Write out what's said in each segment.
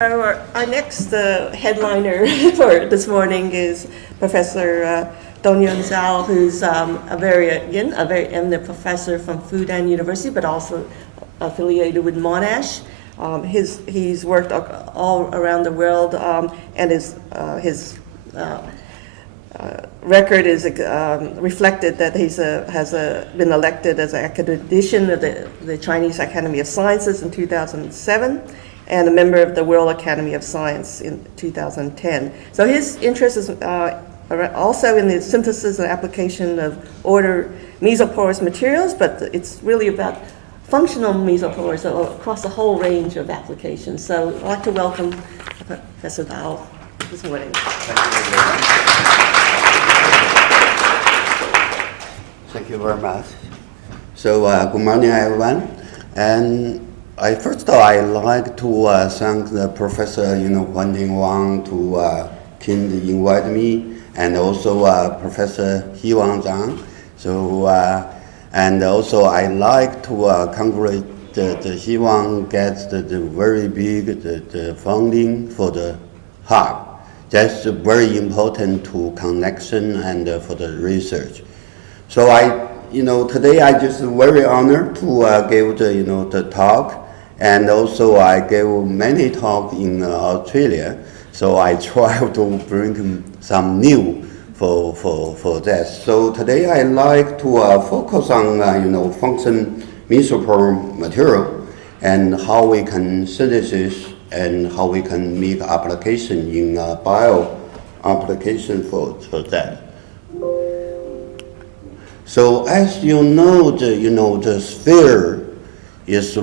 Our next headliner for this morning is Professor Dongyuan Zhao, who's a very eminent professor from Fudan University, but also affiliated with Monash. He's worked all around the world, and his record is reflected that he has been elected as an academician of the Chinese Academy of Sciences in 2007. And a member of the World Academy of Science in 2010. So his interest is also in the synthesis and application of order mesoporous materials, but it's really about functional mesoporous across a whole range of applications. So I'd like to welcome Professor Zhao this morning. Thank you very much. So good morning, everyone. And first of all, I'd like to thank the Professor, Dongyuan to invite me, and also Professor Zhao. So, and also I'd like to congratulate the Zhao gets the very big the funding for the hub. That's very important to connection and for the research. So today I just very honored to give the talk. And also I gave many talks in Australia, so I try to bring some new for that. So today I like to focus on function mesoporous material and how we can synthesis and how we can make application in bio application for that. So as you know, the sphere is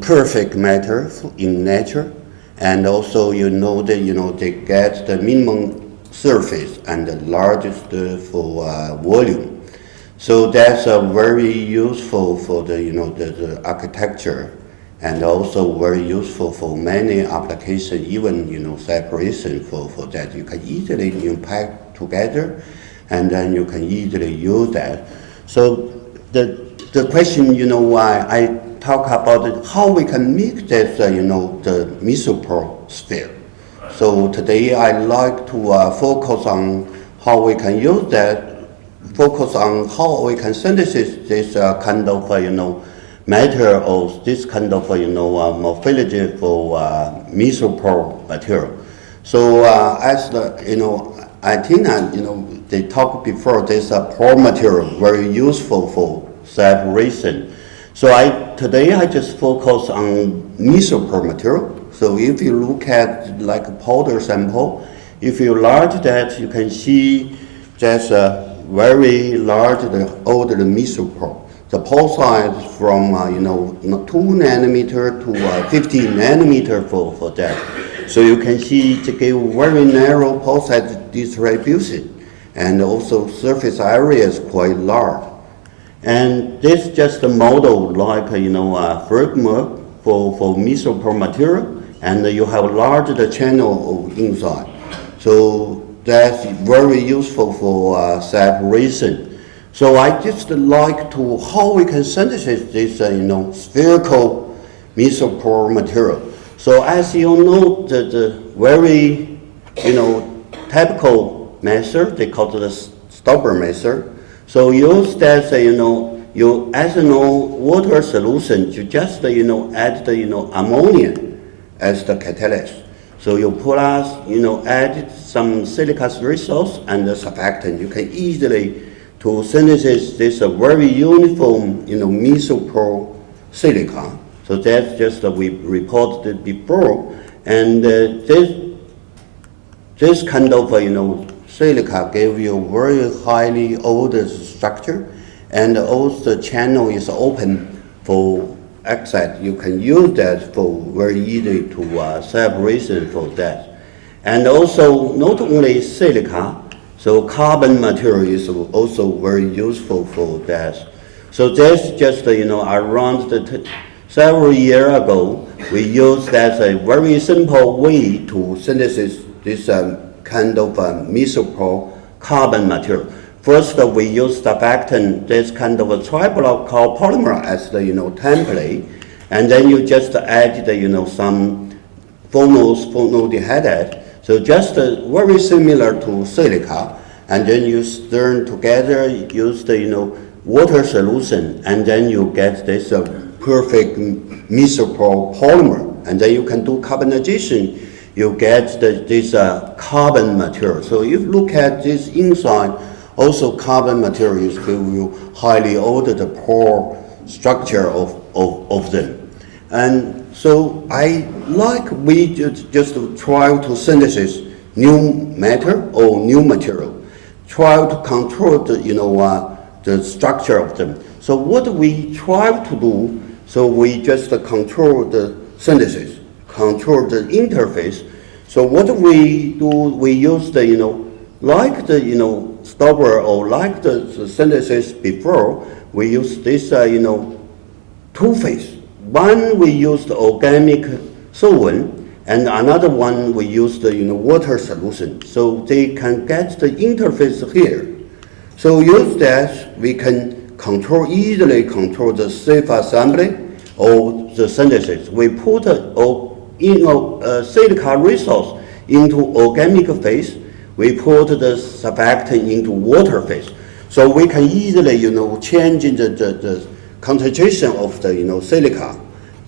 perfect matter in nature, and also they get the minimum surface and the largest for volume. So that's very useful for the architecture, and also very useful for many applications, even separation for that. You can easily pack together, and then you can easily use that. So the question why I talk about how we can make that, the mesoporous sphere. So today I like to focus on how we can use that, focus on how we can synthesize this kind of, matter or this kind of, morphology for mesoporous material. So as I think they talked before, this pore material very useful for separation. So today I just focus on mesoporous material. So if you look at like a powder sample, if you enlarge that, you can see there's a very large older mesoporous. The pore size from 2 nanometer to 50 nanometer for that. So you can see to give very narrow pore size distribution, and also surface area is quite large. And this is just a model like a framework for mesoporous material, and you have large channel inside. So that's very useful for separation. So I just like to how we can synthesize this spherical mesoporous material. So as you know, the very typical method, they call it the stubborn method. So use that, you ethanol water solution, you just, add the ammonia as the catalyst. So you add some silica resource and the surfactant. You can easily to synthesize this very uniform, mesoporous silica. So that's just we reported before. And this kind of, silica gave you very highly ordered structure, and also the channel is open for exit. You can use that for very easy to separation for that. And also not only silica, so carbon material is also very useful for that. So that's just around several years ago, we used that a very simple way to synthesize this kind of mesoporous carbon material. First, we use surfactant, this kind of a triblock polymer as the template, and then you just add the some phonodehydrate. So just very similar to silica, and then you stir together, use the water solution, and then you get this perfect mesopore polymer, and then you can do carbonization. You get this carbon material. So if you look at this inside, also carbon materials give you highly ordered pore structure of them. And so we just try to synthesize new matter or new material, try to control the structure of them. So what we try to do, so we just control the synthesis, control the interface. So what we do, we use the like the stopper or like the synthesis before, we use this two phase. One we use the organic solvent, and another one we use the water solution. So they can get the interface here. So use that, we can easily control the safe assembly or the synthesis. We put silica resource into organic phase. We put the surfactant into water phase. So we can easily change the concentration of the silica.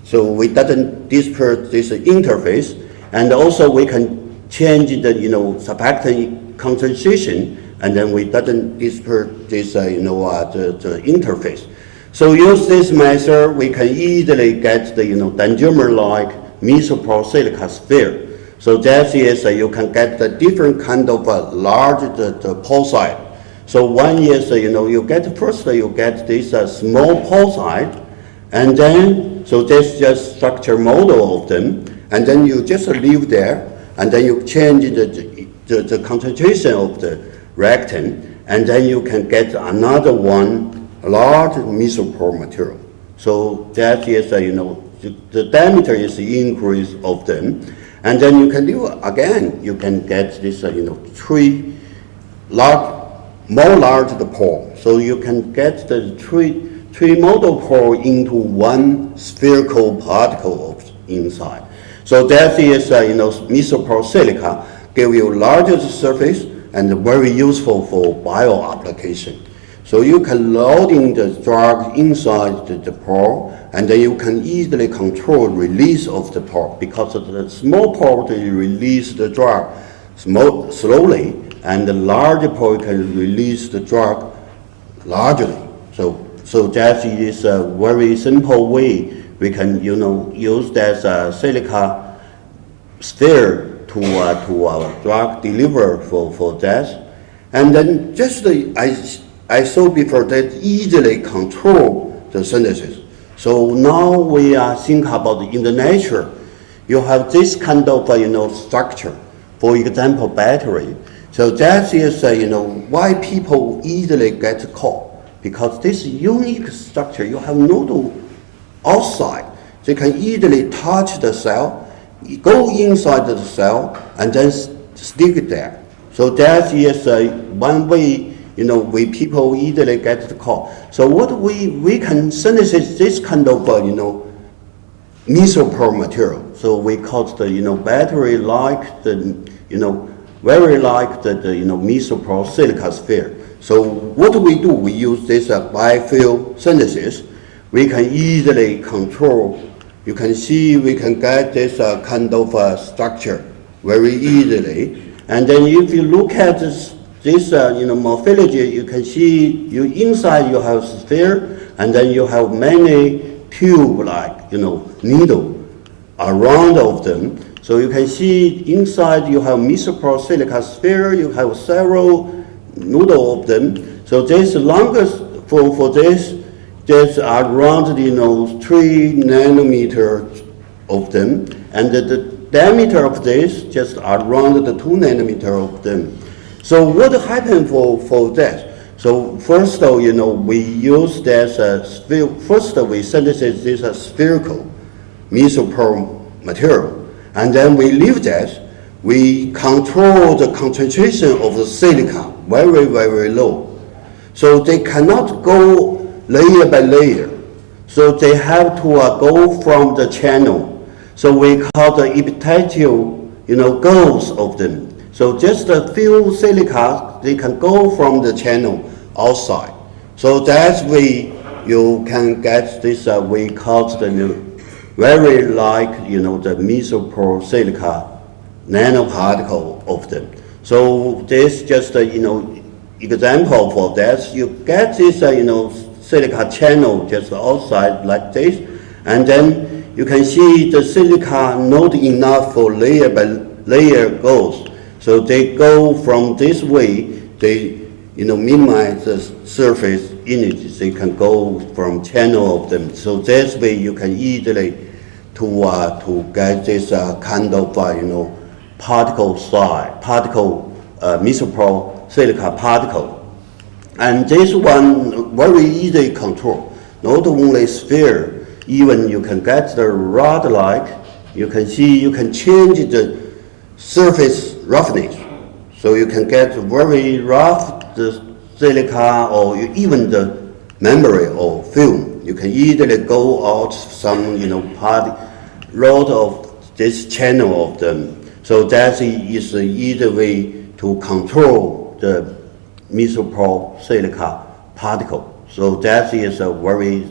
So we doesn't disperse this interface, and also we can change the surfactant concentration, and then we doesn't disperse this the interface. So use this method, we can easily get the Dongyuan-like mesoporous silica sphere. So that is you can get the different kind of large the pore site. So one is you get first you get this small pore site, and then so that's just structure model of them, and then you just leave there, and then you change the concentration of the reactant, and then you can get another one large mesopore material. So that is the diameter is the increase of them, and then you can do again. You can get this three more large the pore. So you can get the three model pore into one spherical particle of inside. So that is mesoporous silica give you larger surface and very useful for bioapplication. So you can loading the drug inside the pore, and then you can easily control release of the pore, because of the small pore they release the drug slowly, and the larger pore can release the drug largely. So that is a very simple way we can use that silica sphere to our drug deliver for that. And then just I saw before that easily control the synthesis. So now we are think about in the nature, you have this kind of structure. For example, battery. So that is why people easily get caught, because this unique structure, you have nodal outside. They can easily touch the cell, go inside the cell, and then stick it there. So that is one way people easily get caught. So what we can synthesize this kind of mesopore material. So we call it battery like very like the mesoporous silica sphere. So what we do, we use this bifield synthesis. We can easily control. You can see we can get this kind of structure very easily. And then if you look at this morphology, you can see inside you have sphere, and then you have many tube-like needle around of them. So you can see inside you have mesoporous silica sphere. You have several noodle of them. So this longest for this, there's around 3 nanometers of them, and the diameter of this just around the 2 nanometers of them. So what happened for that? So first, we use this first we synthesize this spherical mesopore material, and then we leave that. We control the concentration of the silica very, very low. So they cannot go layer by layer. So they have to go from the channel. So we call the epithelial, goals of them. So just a few silica, they can go from the channel outside. So that's way you can get this, we call the very like, the mesoporous silica nanoparticle of them. So this just, example for that. You get this, silica channel just outside like this, and then you can see the silica not enough for layer by layer goes. So they go from this way, they minimize the surface energy. They can go from channel of them. So this way you can easily to get this kind of particle size, mesoporous silica particle. And this one very easy control. Not only sphere, even you can get the rod-like. You can see you can change the surface roughness. So you can get very rough the silica or even the memory or film. You can easily go out some lot of this channel of them. So that is the easy way to control the mesoporous silica particle. So that is a very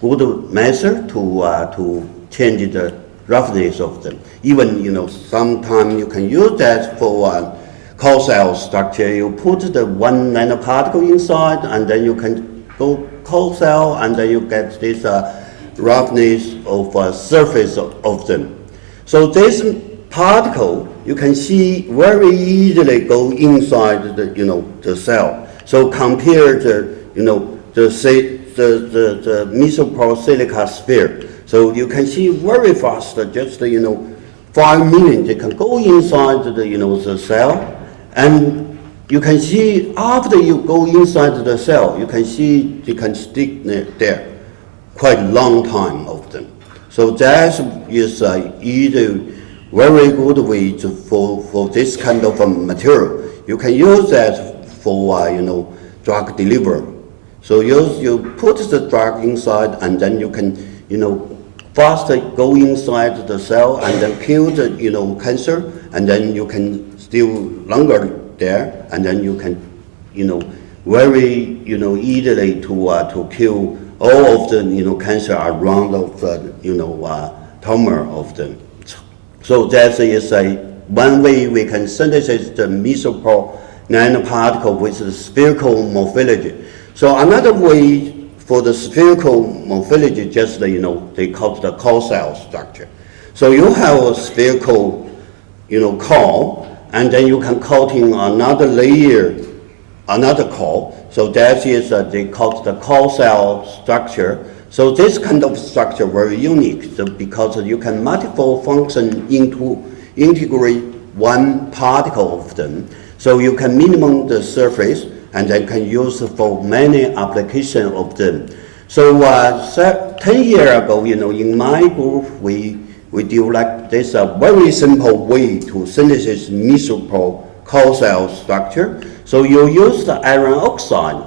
good method to change the roughness of them. Even sometimes you can use that for core cell structure. You put the one nanoparticle inside, and then you can go core cell, and then you get this roughness of surface of them. So this particle you can see very easily go inside the cell. So compare the mesoporous silica sphere. So you can see very fast, just 5 minutes, they can go inside the cell, and you can see after you go inside the cell, you can see they can stick there quite long time of them. So that is either very good way for this kind of material. You can use that for drug delivery. So you put the drug inside, and then you can fast go inside the cell and then kill the cancer, and then you can still longer there, and then you can very easily to kill all of the cancer around of the tumor of them. So that is one way we can synthesize the mesoporous nanoparticle with the spherical morphology. So another way for the spherical morphology, just they call it the core cell structure. So you have a spherical core, and then you can coating another layer, another core. So that is they call it the core cell structure. So this kind of structure very unique, so because you can multiple function into integrate one particle of them. So you can minimum the surface, and then can use for many applications of them. So 10 years ago, in my group, we do like this very simple way to synthesize mesoporous core cell structure. So you use the iron oxide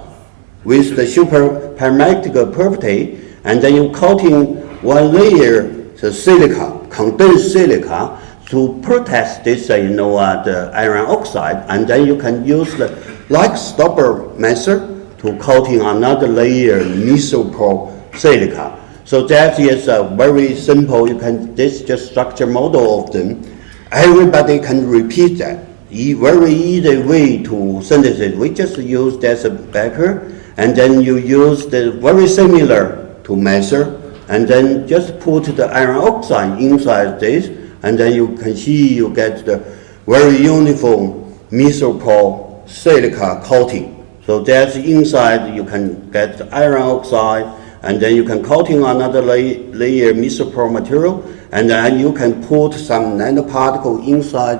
with the super parametric property, and then you coating one layer the silica, condensed silica, to protect this, the iron oxide, and then you can use the like stopper method to coating another layer mesoporous silica. So that is very simple. You can this just structure model of them. Everybody can repeat that. Very easy way to synthesize. We just use that as a backer, and then you use the very similar to measure, and then just put the iron oxide inside this, and then you can see you get the very uniform mesoporous silica coating. So that's inside you can get the iron oxide, and then you can coating another layer mesoporous material, and then you can put some nanoparticle inside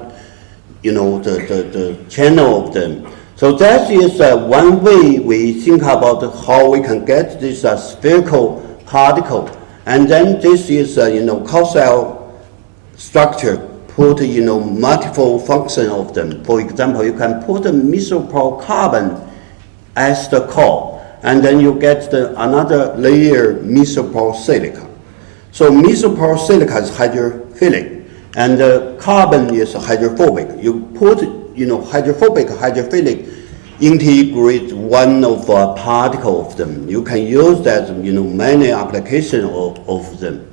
the channel of them. So that is one way we think about how we can get this spherical particle. And then this is core cell structure, put multiple function of them. For example, you can put a mesoporous carbon as the core, and then you get another layer mesoporous silica. So mesoporous silica is hydrophilic, and carbon is hydrophobic. You put, hydrophobic, hydrophilic, integrate one of a particle of them. You can use that, many applications of them.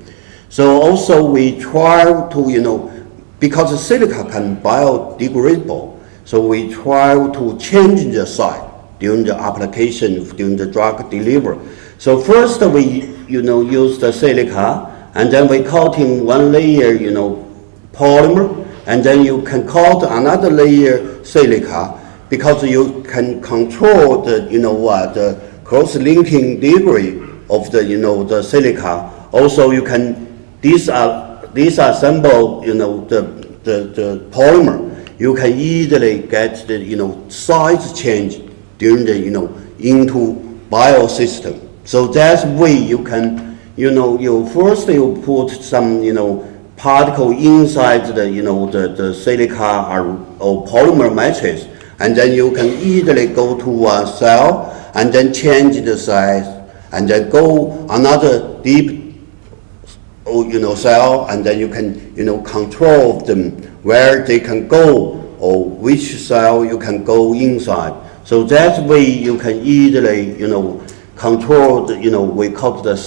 So also we try to, because silica can biodegradable, so we try to change the site during the application, during the drug delivery. So first we, use the silica, and then we coating one layer, polymer, and then you can coat another layer silica, because you can control the, the cross-linking degree of the, the silica. Also, you can disassemble, the polymer. You can easily get the, size change during the, into biosystem. So that's way you can, first you put some, particle inside the, the silica or polymer matrix, and then you can easily go to a cell and then change the size, and then go another deep, cell, and then you can, control them where they can go or which cell you can go inside. So that way you can easily, control the, we call it the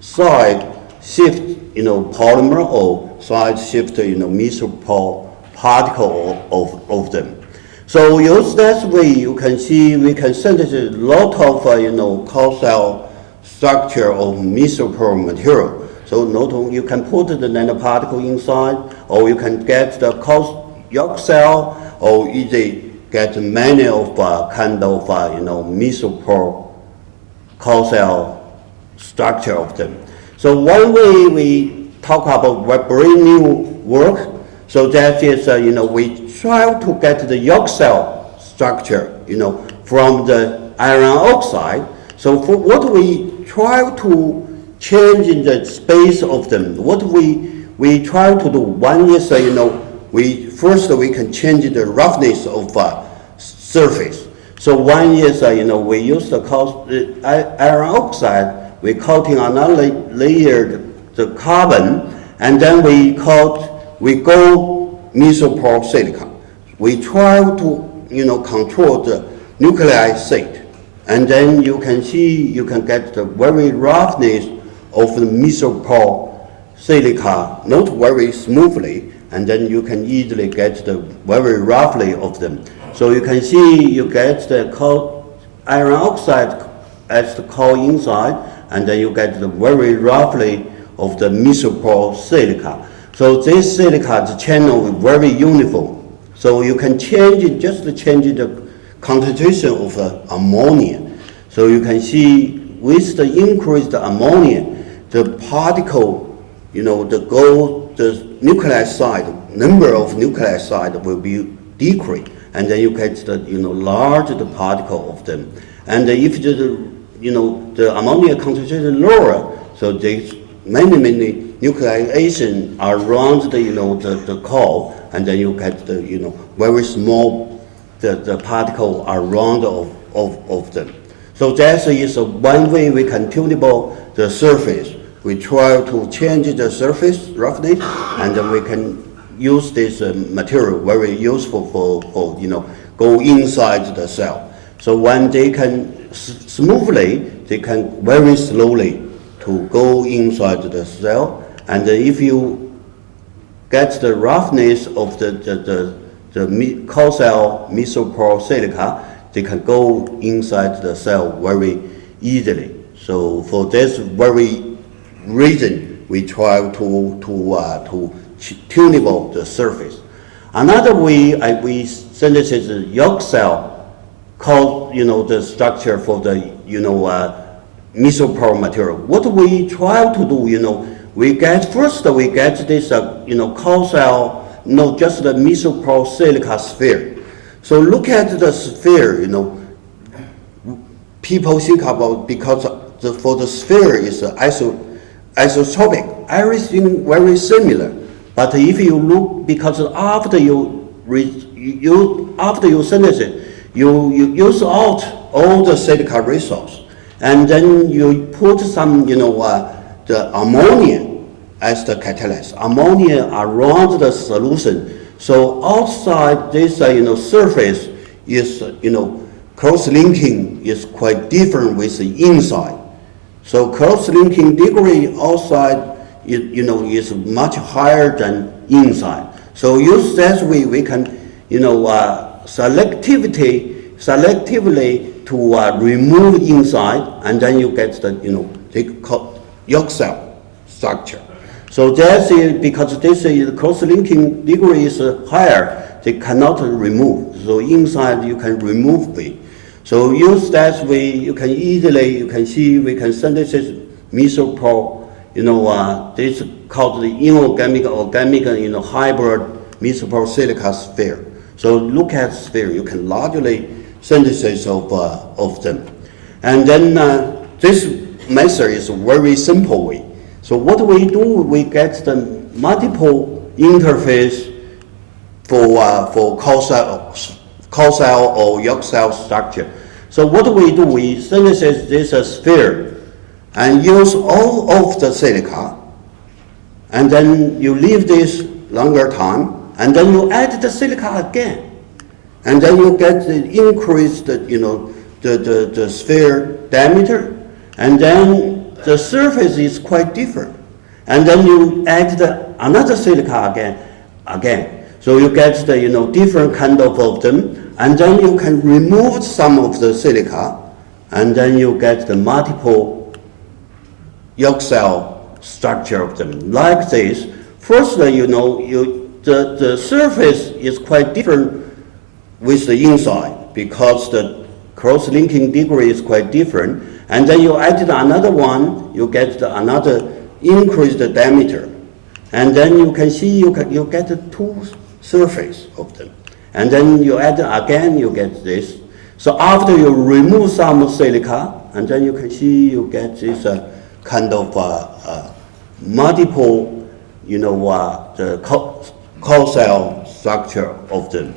side shift, polymer, or side shift, mesopore particle of them. So use that way, you can see we can synthesize a lot of, causal structure of mesopore material. So not only you can put the nanoparticle inside, or you can get the yolk cell, or easy get many of kind of, mesopore causal structure of them. So one way we talk about very new work, so that is, we try to get the yolk cell structure, from the iron oxide. So for what we try to change in the space of them, what we try to do, one is, we can change the roughness of surface. So one is, we use the iron oxide, we coating another layer, the carbon, and then we go mesopore silicon. We try to, control the nuclei state, and then you can see, you can get the very roughness of the mesopore silica, not very smoothly, and then you can easily get the very roughly of them. So you can see you get the iron oxide as the core inside, and then you get the very roughly of the mesopore silica. So this silica, the channel is very uniform. So you can change it, just change the concentration of ammonia. So you can see with the increased ammonia, the particle, the nuclei side, number of nuclei side will be decreased, and then you get the, larger the particle of them. And if the ammonia concentration lower, so there's many nucleation around the core, and then you get the, very small, the particle around of them. So that is one way we can tunable the surface. We try to change the surface roughness, and then we can use this material very useful for go inside the cell. So when they can smoothly, they can very slowly to go inside the cell. And if you get the roughness of the causal mesopore silica, they can go inside the cell very easily. So for this very reason, we try to tunable the surface. Another way we synthesize the yolk cell, called the structure for the mesopore material. What we try to do, we get this causal, just the mesopore silica sphere. So look at the sphere, people think about, because for the sphere is isotropic, everything very similar. But if you look, because after you synthesize, you use out all the silica resource, and then you put some, the ammonia, as the catalyst, ammonia around the solution. So outside this, surface is, cross-linking is quite different with the inside. So cross-linking degree outside, is much higher than inside. So use that way we can, selectively to remove inside, and then you get the, they call yolk cell structure. So that's it, because this is cross-linking degree is higher, they cannot remove. So inside you can remove it. So use that way, you can easily, you can see, we can synthesize mesopore, this is called the inorganic, organic, hybrid mesopore silica sphere. So look at sphere, you can largely synthesis of them. And then this method is a very simple way. So what we do, we get the multiple interface for causal or yolk cell structure. So what we do, we synthesize this sphere and use all of the silica, and then you leave this longer time, and then you add the silica again, and then you get the increased, the sphere diameter, and then the surface is quite different, and then you add another silica again. So you get the different kind of them, and then you can remove some of the silica, and then you get the multiple yolk cell structure of them like this. First, the surface is quite different with the inside because the cross-linking degree is quite different. And then you add another one, you get another increased diameter. And then you can see you get two surface of them. And then you add again, you get this. So after you remove some silica, and then you can see you get this kind of multiple, the causal structure of them.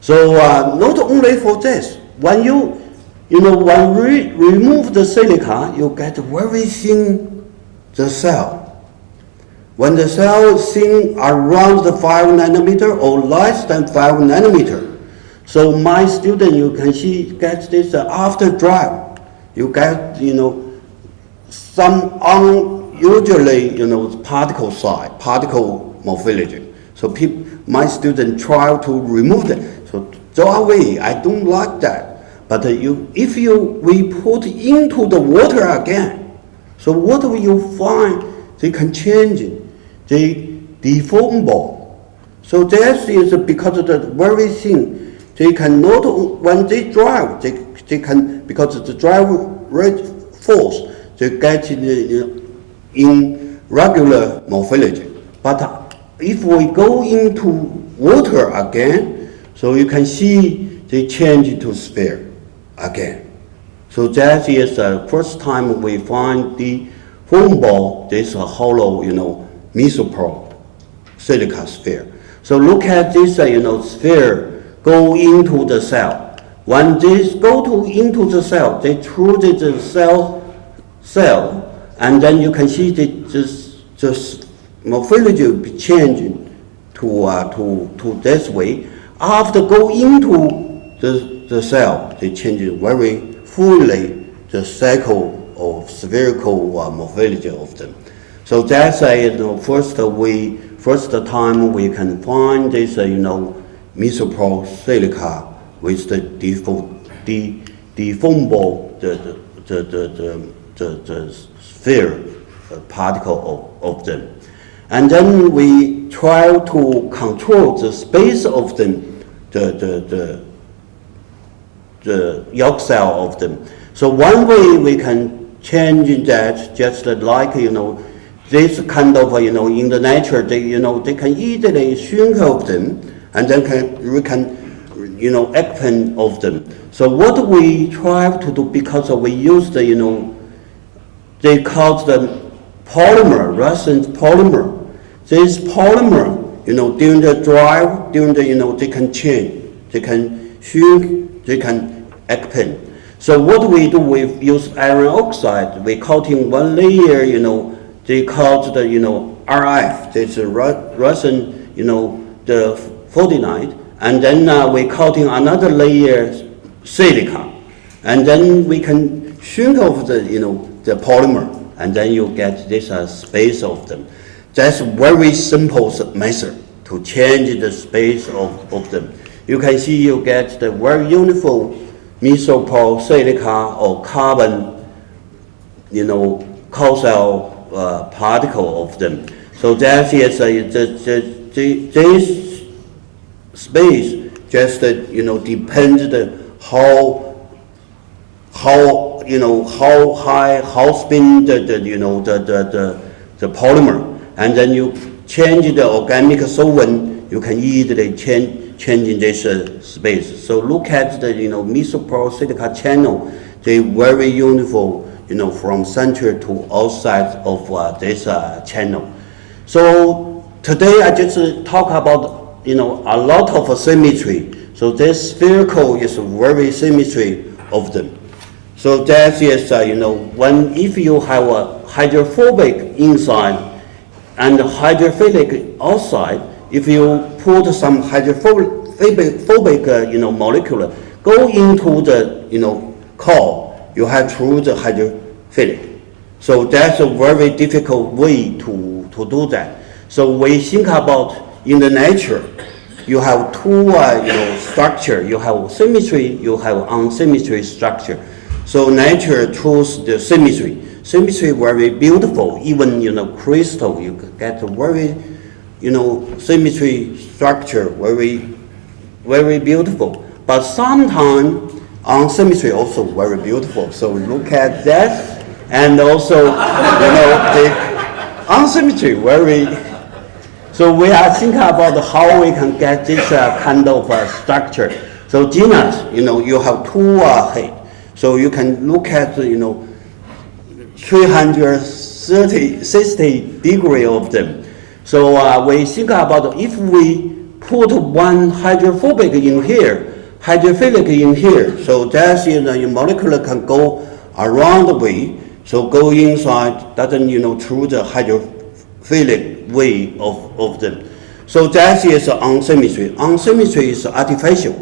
So not only for this, when you remove the silica, you get very thin the cell. When the cell is thin around the 5 nanometer or less than 5 nanometer, so my student, you can see, get this after dry, you get, some unusually, particle size, particle morphology. So my student try to remove it. So Zhao, I don't like that. But if we put into the water again, so what will you find? They can change it. They deformable. So that is because of the very thing. They cannot, when they drive, they can, because of the drive rate force, they get in regular morphology. But if we go into water again, so you can see they change to sphere again. So that is the first time we find the foam ball, this hollow, mesopore silica sphere. So look at this, sphere go into the cell. When this go into the cell, they through the cell, and then you can see the morphology will be changing to this way. After go into the cell, they change it very fully the cycle of spherical morphology of them. So that's first time we can find this mesopore silica with the deformable the sphere particle of them, and then we try to control the space of them, the yolk cell of them. So one way we can change that, just like this kind of in the nature, they can easily shrink of them, and then we can expand of them. So what we try to do, because we use the they call the polymer, resin polymer. This polymer, during the drive, they can change, they can shrink, they can expand. So what we do, we use iron oxide. We coating one layer, they call the RF, this Russian, the 49, and then we coating another layer silica, and then we can shrink off the polymer, and then you get this space of them. That's very simple method to change the space of them. You can see you get the very uniform mesoporous silica or carbon, causal particle of them. So that is this space just depends how high, how spin the polymer, and then you change the organic solvent, you can easily change this space. So look at the mesoporous silica channel, they very uniform, from center to outside of this channel. So today I just talk about a lot of symmetry. So this spherical is very symmetry of them. So that is if you have a hydrophobic inside and hydrophilic outside, if you put some hydrophobic molecule go into the core, you have to the hydrophilic. So that's a very difficult way to do that. So we think about in the nature, you have two structure. You have symmetry, you have unsymmetry structure. So nature chose the symmetry. Symmetry very beautiful. Even crystal, you get a very symmetry structure, very beautiful. But sometimes unsymmetry also very beautiful. So look at that, and also the unsymmetry very. So we are thinking about how we can get this kind of structure. So genus, you have two head. So you can look at 360 degree of them. So we think about if we put one hydrophobic in here, hydrophilic in here, so that's your molecule can go around the way, so go inside, doesn't through the hydrophilic way of them. So that is unsymmetry. Unsymmetry is artificial.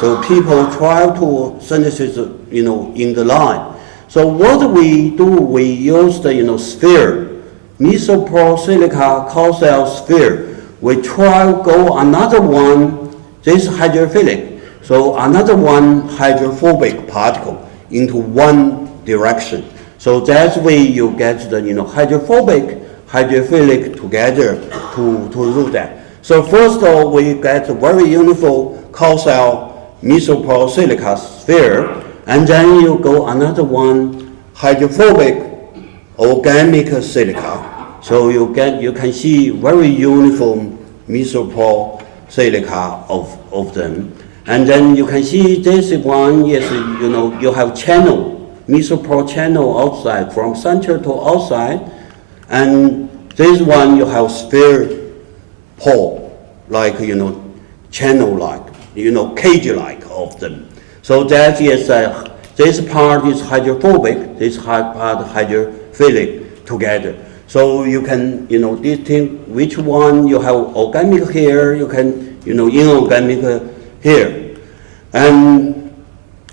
So people try to synthesize in the line. So what we do, we use the sphere, mesoporous silica causal sphere. We try to go another one, this hydrophilic, so another one hydrophobic particle into one direction. So that way you get the hydrophobic, hydrophilic together to do that. So first of all, we get a very uniform causal mesoporous silica sphere, and then you go another one hydrophobic organic silica. So you can see very uniform mesoporous silica of them. And then you can see this one is, you have channel, mesoporous channel outside, from center to outside. And this one you have sphere pole, like, channel-like, cage-like of them. So that is, this part is hydrophobic, this part hydrophilic together. So you can, distinguish which one you have organic here, you can, inorganic here. And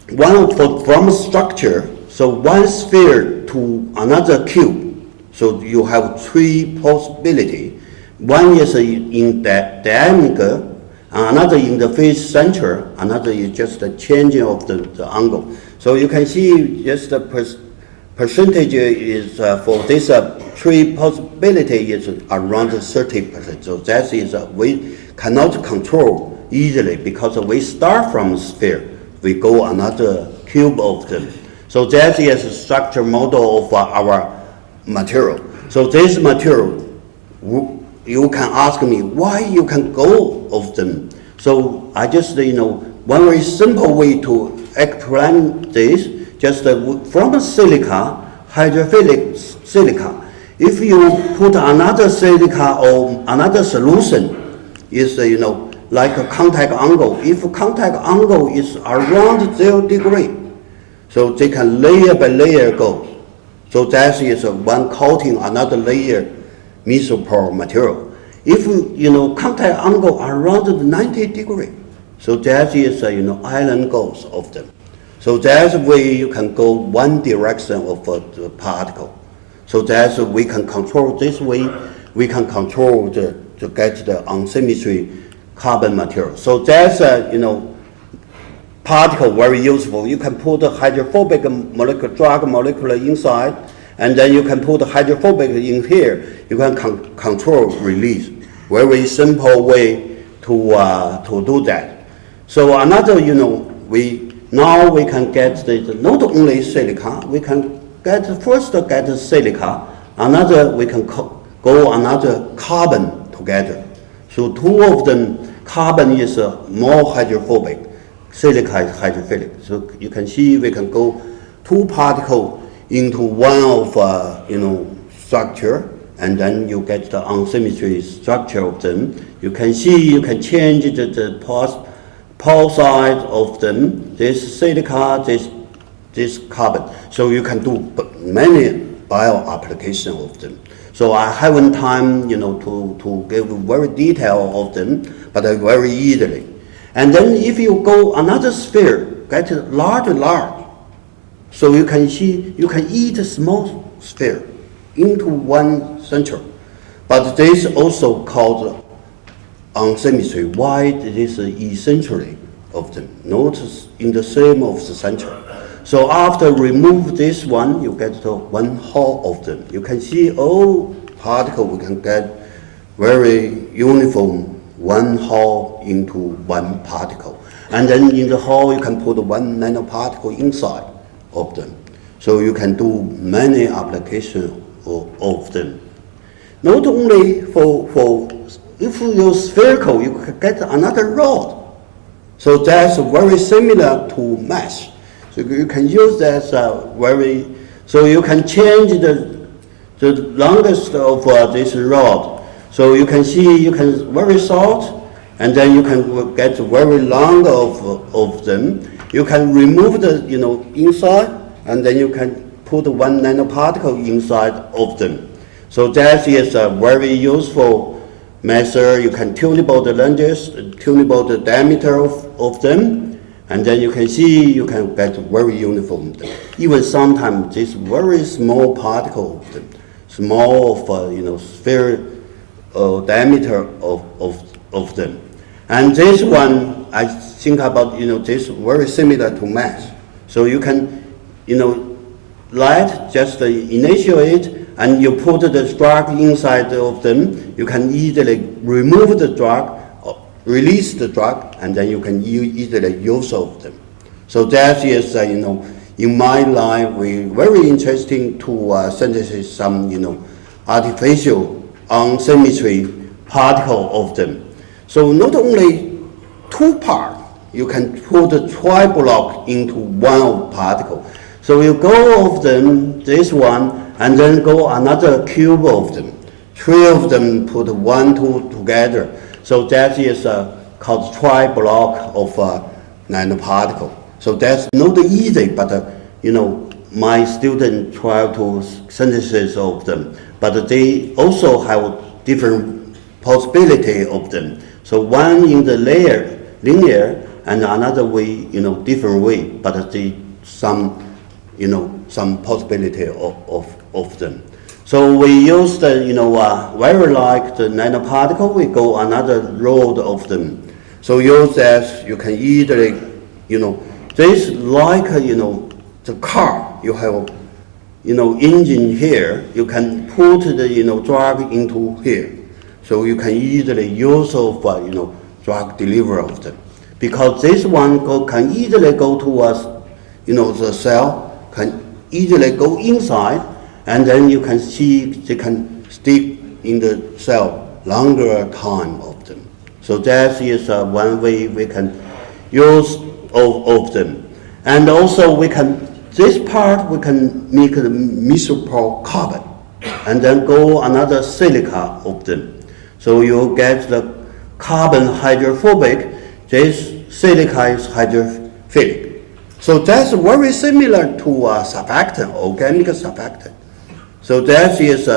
from structure, so one sphere to another cube, so you have three possibilities. One is in the diameter, another in the face center, another is just the changing of the angle. So you can see just the percentage is for this three possibility is around 30%. So that is we cannot control easily because we start from sphere, we go another cube of them. So that is a structure model of our material. So this material, you can ask me why you can go of them. So I just one very simple way to explain this, just from silica, hydrophilic silica. If you put another silica or another solution, is like a contact angle. If contact angle is around 0 degree, so they can layer by layer go. So that is one coating another layer mesoporous material. If contact angle around 90 degrees, so that is iron goes of them. So that's way you can go one direction of the particle. So that's we can control this way. We can control to get the unsymmetry carbon material. So that's particle very useful. You can put the hydrophobic molecular drug molecular inside, and then you can put the hydrophobic in here. You can control release. Very simple way to do that. So another, we can get not only silica, we can get silica. Another we can go another carbon together. So two of them, carbon is more hydrophobic, silica is hydrophilic. So you can see we can go two particles into one of structure, and then you get the unsymmetry structure of them. You can see you can change the pore size of them. This silica, this carbon. So you can do many bioapplications of them. So I haven't time, to give very detail of them, but very easily. And then if you go another sphere, get large. So you can see, you can eat a small sphere into one center. But this also called unsymmetry. Why this is essentially of them? Notice in the same of the center. So after remove this one, you get the one hole of them. You can see all particle we can get very uniform one hole into one particle. And then in the hole you can put one nanoparticle inside of them. So you can do many applications of them. Not only for if you're spherical, you can get another rod. So that's very similar to mesh. So you can use that so you can change the longest of this rod. So you can see you can very short, and then you can get very long of them. You can remove the inside, and then you can put one nanoparticle inside of them. So that is a very useful method. You can tunable the lenses, tunable the diameter of them, and then you can see you can get very uniform. Even sometimes this very small particle of them, small of sphere diameter of them. And this one I think about this very similar to mesh. So you can light just initiate, and you put the drug inside of them. You can easily remove the drug, release the drug, and then you can easily use of them. So that is, in my life, we very interesting to synthesize some, artificial unsymmetry particle of them. So not only two parts, you can put a tri-block into one particle. So you go of them, this one, and then go another cube of them. Three of them put one, two together. So that is called tri-block of nanoparticle. So that's not easy, but my students try to synthesis of them. But they also have different possibility of them. So one in the linear, and another way, different way. But they some possibility of them. So we use the, very like the nanoparticle, we go another road of them. So use that, you can easily, this like, the car, you have, engine here, you can put the, drug into here. So you can easily use of, drug delivery of them. Because this one can easily go to us, the cell, can easily go inside, and then you can see they can stick in the cell longer time of them. So that is one way we can use of them. And also this part we can make the mesoporous carbon, and then go another silica of them. So you get the carbon hydrophobic, this silica is hydrophilic. So that's very similar to surfactant, organic surfactant. So that is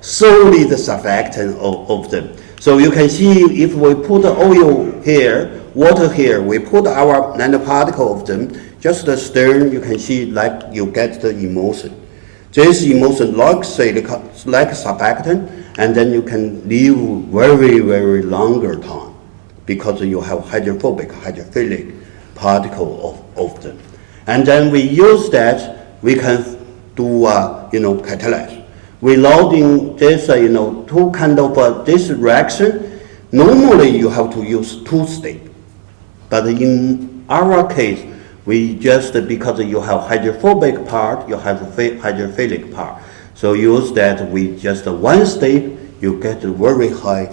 solid surfactant of them. So you can see if we put oil here, water here, we put our nanoparticle of them, just the stir, you can see like you get the emulsion. This emulsion like silica, like surfactant, and then you can live very, very longer time because you have hydrophilic particle of them. And then we use that, we can do, catalyze. We loading this, two kind of this reaction. Normally you have to use two state, but in our case, we just, because you have hydrophobic part, you have hydrophilic part. So use that, we just one state, you get a very high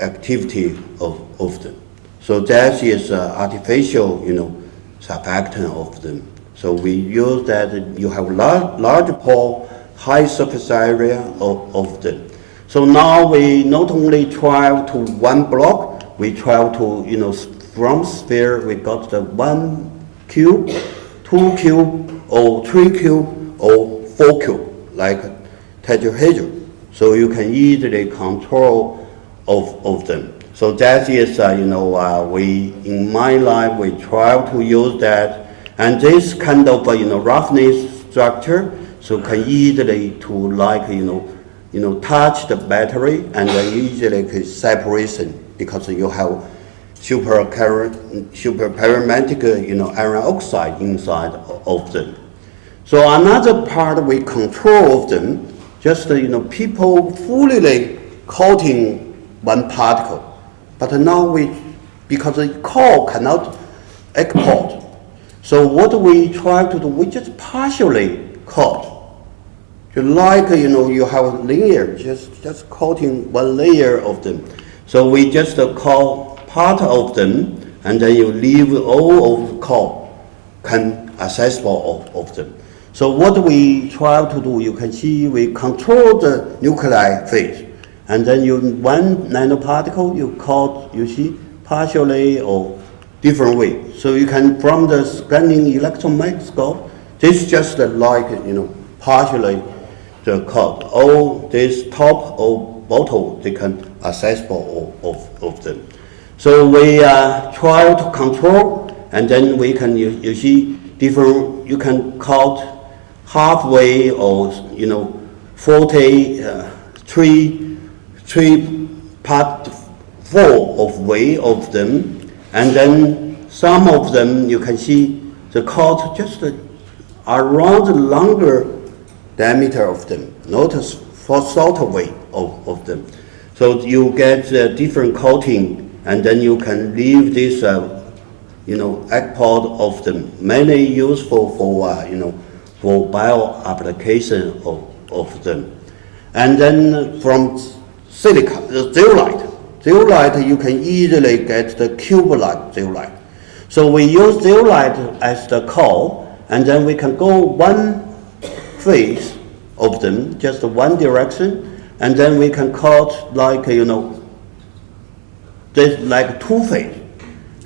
activity of them. So that is artificial, surfactant of them. So we use that, you have large pore, high surface area of them. So now we not only try to one block, we try to, from sphere, we got the 1 cube, 2 cube, or 3 cube, or 4 cube, like tetrahedral. So you can easily control of them. So that is, we, in my lab, we try to use that. And this kind of, roughness structure, so can easily to like, touch the battery and then easily get separation because you have super paramagnetic, iron oxide inside of them. So another part we control of them, just, people fully coating one particle. But now because the core cannot export. So what we try to do, we just partially coat. Just like, you have a layer, just coating one layer of them. So we just coat part of them, and then you leave all of the core can accessible of them. So what we try to do, you can see we control the nuclei phase. And then one nanoparticle, you coat, you see, partially or different way. So you can, from the scanning electron microscope, this just like, partially the coat. All this top or bottom, they can accessible of them. So we try to control, and then we can, you see, different, you can coat halfway or, 3/4 of way of them, and then some of them you can see the coat just around the longer diameter of them, not for shorter way of them. So you get different coating, and then you can leave this, export of them, mainly useful for bioapplication of them. And then from silica, zeolite, you can easily get the cube-like zeolite. So we use zeolite as the core, and then we can go one phase of them, just one direction, and then we can cut like, this like two phase.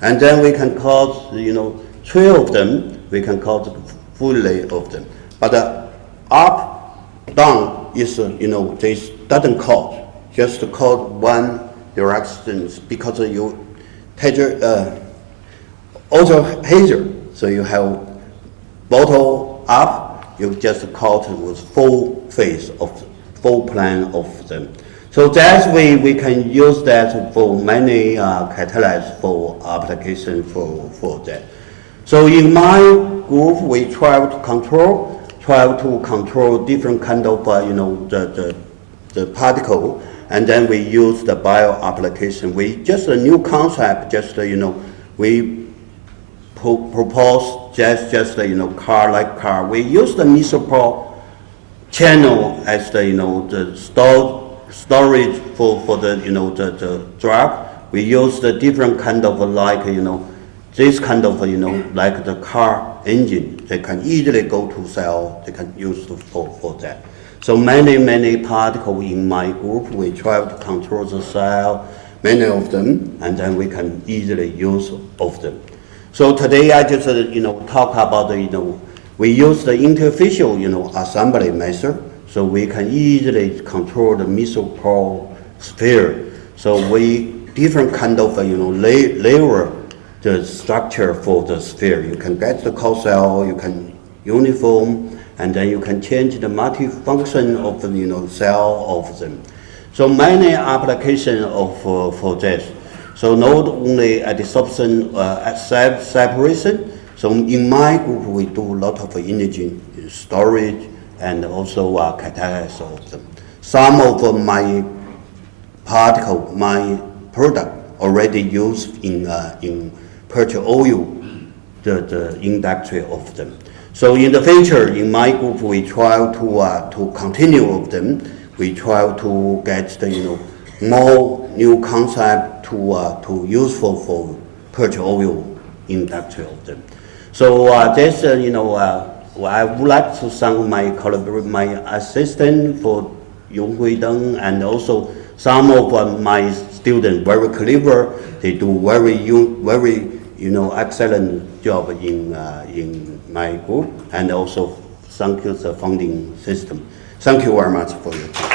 And then we can cut, 3 of them, we can cut fully of them. But up, down is, this doesn't cut, just cut one direction because you auto hazer. So you have bottle up, you just cut with full phase of full plan of them. So that way we can use that for many catalysts for application for that. So in my group, we try to control different kind of, the particle, and then we use the bioapplication. We just a new concept, just, we propose just car like car. We use the mesoporous channel as the storage for the drug. We use the different kind of like, this kind of, like the car engine. They can easily go to cell, they can use for that. So many particles in my group, we try to control the cell, many of them, and then we can easily use of them. So today I just, talk about, we use the interfacial, assembly method. so we can easily control the mesoporous sphere. So we different kind of layer the structure for the sphere. You can get the core cell, you can uniform, and then you can change the multifunction of the cell of them. So many applications of for this. So not only adsorption, separation. So in my group we do a lot of imaging, storage, and also catalysis of them. Some of my particle, my product already used in purchase oil, the industry of them. So in the future, in my group, we try to continue of them. We try to get the more new concept to useful for purchase oil industry of them. So this I would like to thank my assistant for Yong Hui Deng, and also some of my students very clever. They do very excellent job in my group, and also thank you the funding system. Thank you very much for your time.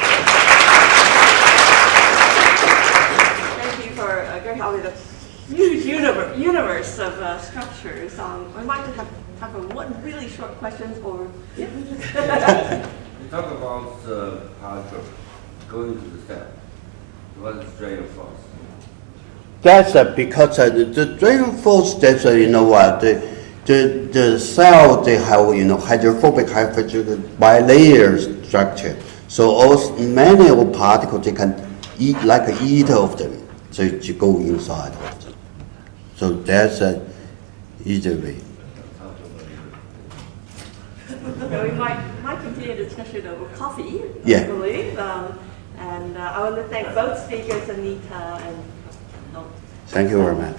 Thank you for going out with a huge universe of structures. I'd like to have one really short question or. Yeah. You talk about the particle going to the cell. What is driving force? That's because the driving force. That's the cell they have hydrophobic bilayer structure. So also many of particles they can eat of them. So you go inside of them. So that's an easy way. So we might continue the discussion over coffee, Yeah. I believe. And I want to thank both speakers, Anita and. Thank you very much.